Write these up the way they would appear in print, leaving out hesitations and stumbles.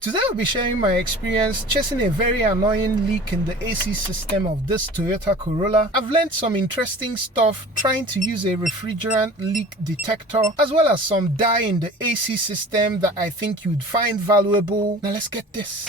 Today I'll be sharing my experience chasing a very annoying leak in the AC system of this Toyota Corolla. I've learned some interesting stuff trying to use a refrigerant leak detector, as well as some dye in the AC system that I think you'd find valuable. Now let's get this.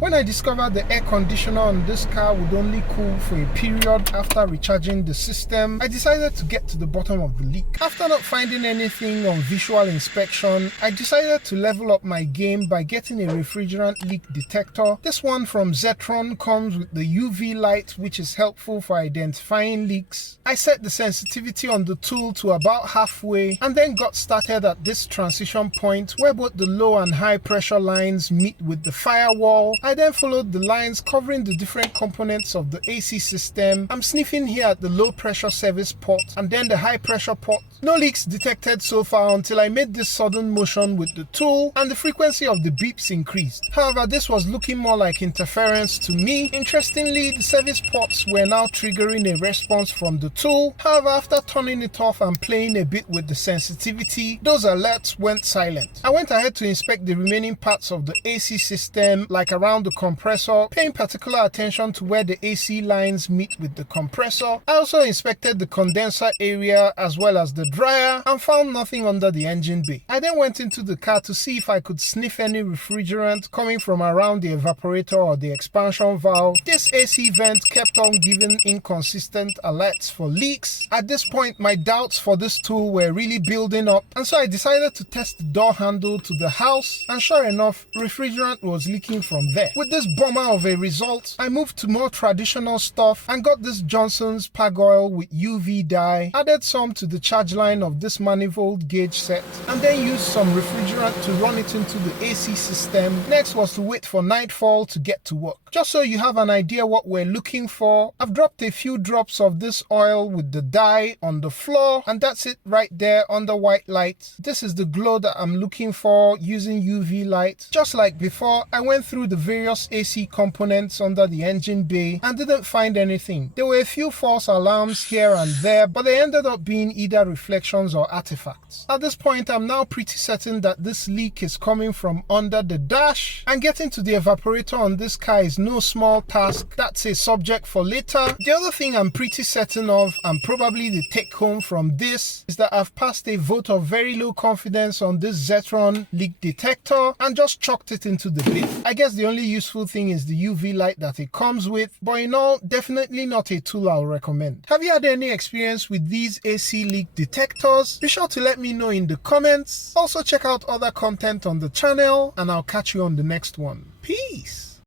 When I discovered the air conditioner on this car would only cool for a period after recharging the system, I decided to get to the bottom of the leak. After not finding anything on visual inspection, I decided to level up my game by getting a refrigerant leak detector. This one from Xetron comes with the UV light, which is helpful for identifying leaks. I set the sensitivity on the tool to about halfway and then got started at this transition point where both the low and high pressure lines meet with the firewall. I then followed the lines covering the different components of the AC system. I'm sniffing here at the low pressure service port and then the high pressure port. No leaks detected so far until I made this sudden motion with the tool and the frequency of the beeps increased. However, this was looking more like interference to me. Interestingly, the service ports were now triggering a response from the tool. However, after turning it off and playing a bit with the sensitivity, those alerts went silent. I went ahead to inspect the remaining parts of the AC system, like around the compressor, paying particular attention to where the AC lines meet with the compressor. I also inspected the condenser area as well as the dryer and found nothing under the engine bay. I then went into the car to see if I could sniff any refrigerant coming from around the evaporator or the expansion valve. This AC vent kept on giving inconsistent alerts for leaks. At this point, my doubts for this tool were really building up, and so I decided to test the door handle to the house, and sure enough, refrigerant was leaking from there. With this bomber of a result, I moved to more traditional stuff and got this Johnson's Pag Oil with UV dye, added some to the charge line of this manifold gauge set, and then used some refrigerant to run it into the AC system. Next was to wait for nightfall to get to work. Just so you have an idea what we're looking for, I've dropped a few drops of this oil with the dye on the floor, and that's it right there under white light. This is the glow that I'm looking for using UV light. Just like before, I went through the various AC components under the engine bay and didn't find anything. There were a few false alarms here and there, but they ended up being either reflections or artifacts. At this point, I'm now pretty certain that this leak is coming from under the dash, and getting to the evaporator on this car is no small task. That's a subject for later. The other thing I'm pretty certain of, and probably the take home from this, is that I've passed a vote of very low confidence on this Xetron leak detector and just chucked it into the bin. I guess the only useful thing is the UV light that it comes with, but in all, definitely not a tool I'll recommend. Have you had any experience with these AC leak detectors? Be sure to let me know in the comments. Also check out other content on the channel, and I'll catch you on the next one. Peace!